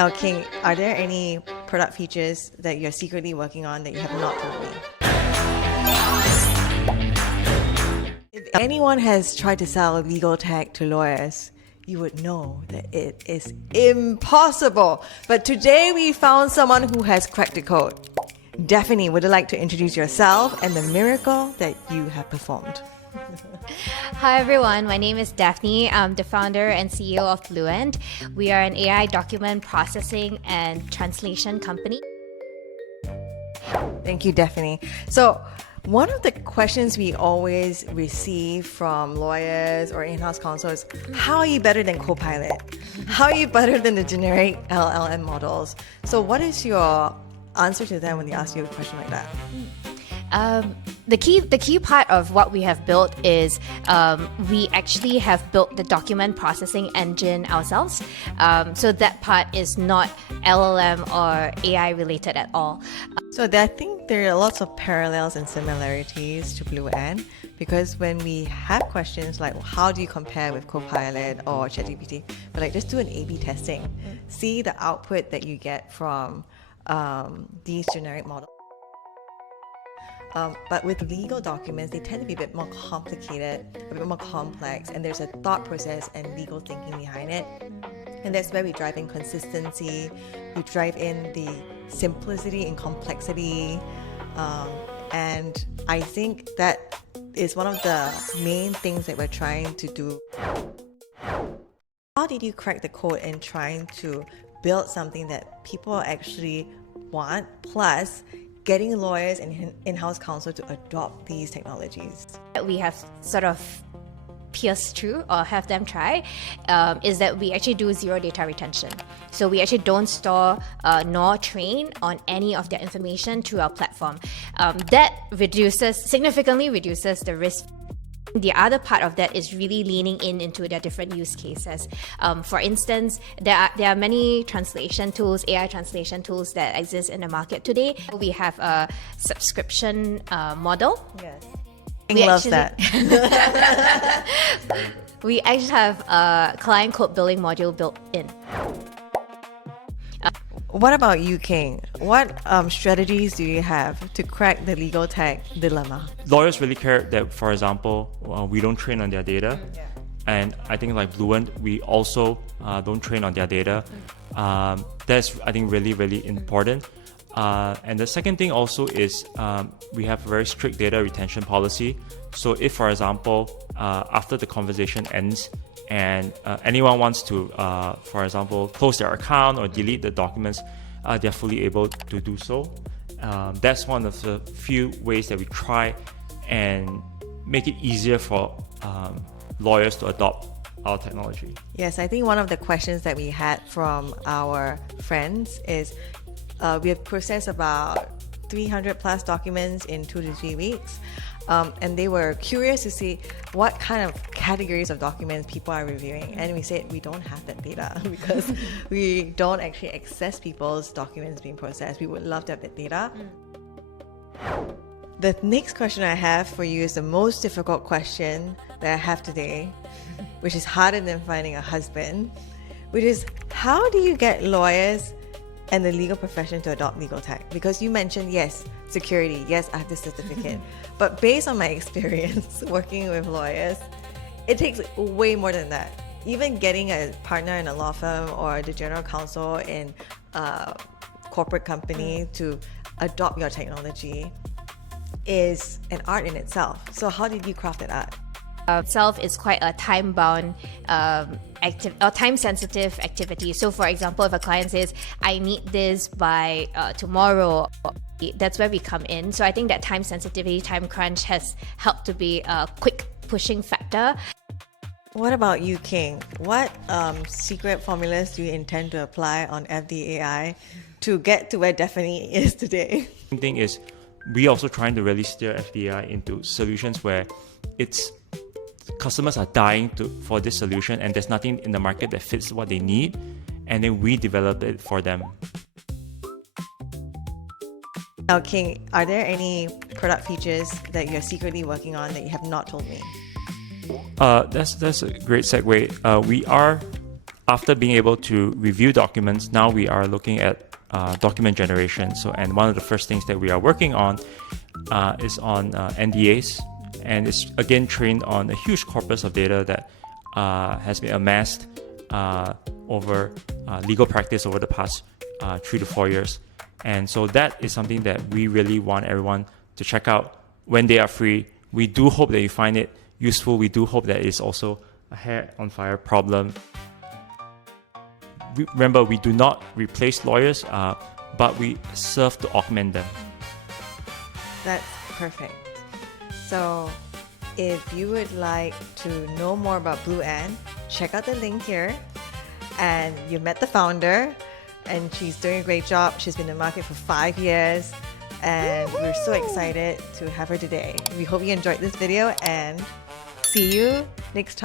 Now, King, are there any product features that you're secretly working on that you have not told me? If anyone has tried to sell legal tech to lawyers, you would know that it is impossible. But today we found someone who has cracked the code. Daphne, would you like to introduce yourself and the miracle that you have performed? Hi everyone, my name is Daphne. I'm the founder and CEO of Bluente. We are an AI document processing and translation company. Thank you, Daphne. So, one of the questions we always receive from lawyers or in-house counsel is, how are you better than Copilot? How are you better than the generic LLM models? So what is your answer to them when they ask you a question like that? The key part of what we have built is we actually have built the document processing engine ourselves. So that part is not LLM or AI related at all. So I think there are lots of parallels and similarities to Bluente, because when we have questions like how do you compare with Copilot or ChatGPT, but like just do an A/B testing, see the output that you get from these generic models. But with legal documents, they tend to be a bit more complicated, a bit more complex, and there's a thought process and legal thinking behind it. And that's where we drive in consistency, we drive in the simplicity and complexity. And I think that is one of the main things that we're trying to do. How did you crack the code in trying to build something that people actually want, plus getting lawyers and in-house counsel to adopt these technologies? We have sort of pierced through or have them try is that we actually do zero data retention. So we actually don't store nor train on any of their information through our platform. That significantly reduces the risk. The other part of that is really leaning into their different use cases. For instance, there are many translation tools, AI translation tools that exist in the market today. We have a subscription model. Yes. I love that. We actually have a client code billing module built in. What about you, King? What strategies do you have to crack the legal tech dilemma? Lawyers really care that, for example, we don't train on their data. And I think like Bluente, we also don't train on their data. That's, I think, really, really important. And the second thing also is we have a very strict data retention policy. So if, for example, after the conversation ends and anyone wants to, for example, close their account or delete the documents, they're fully able to do so. That's one of the few ways that we try and make it easier for lawyers to adopt our technology. Yes, I think one of the questions that we had from our friends is we have processed about 300 plus documents in 2 to 3 weeks. And they were curious to see what kind of categories of documents people are reviewing. And we said we don't have that data because we don't actually access people's documents being processed. We would love to have that data. The next question I have for you is the most difficult question that I have today, which is harder than finding a husband, which is how do you get lawyers and the legal profession to adopt legal tech? Because you mentioned, yes, security, yes, I have this certificate. But based on my experience working with lawyers, it takes way more than that. Even getting a partner in a law firm or the general counsel in a corporate company to adopt your technology is an art in itself. So how did you craft that art? Itself is quite a time-bound, time-sensitive activity. So, for example, if a client says, "I need this by tomorrow," that's where we come in. So, I think that time sensitivity, time crunch has helped to be a quick pushing factor. What about you, King? What secret formulas do you intend to apply on FD AI to get to where Daphne is today? The thing is, we also trying to really steer FDI into solutions where it's customers are dying for this solution and there's nothing in the market that fits what they need, and then we develop it for them. Now, King, are there any product features that you're secretly working on that you have not told me? That's a great segue. We are after being able to review documents, now we are looking at document generation. And one of the first things that we are working on is on NDAs, and it's again trained on a huge corpus of data that has been amassed over legal practice over the past 3 to 4 years. And so that is something that we really want everyone to check out when they are free. We do hope that you find it useful. We do hope that it's also a hair on fire problem. Remember, we do not replace lawyers, but we serve to augment them. That's perfect. So if you would like to know more about Bluente, check out the link here. And you met the founder, and she's doing a great job. She's been in the market for 5 years, and we're so excited to have her today. We hope you enjoyed this video, and see you next time.